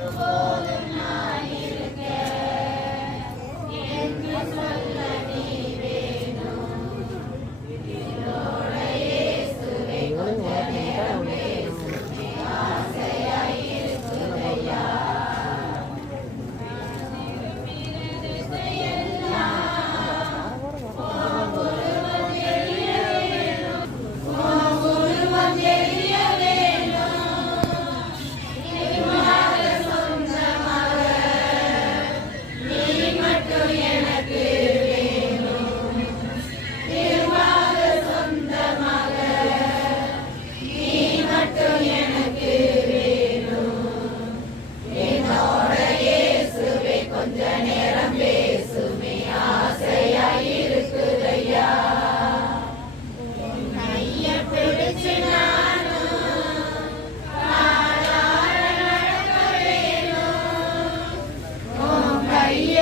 கைய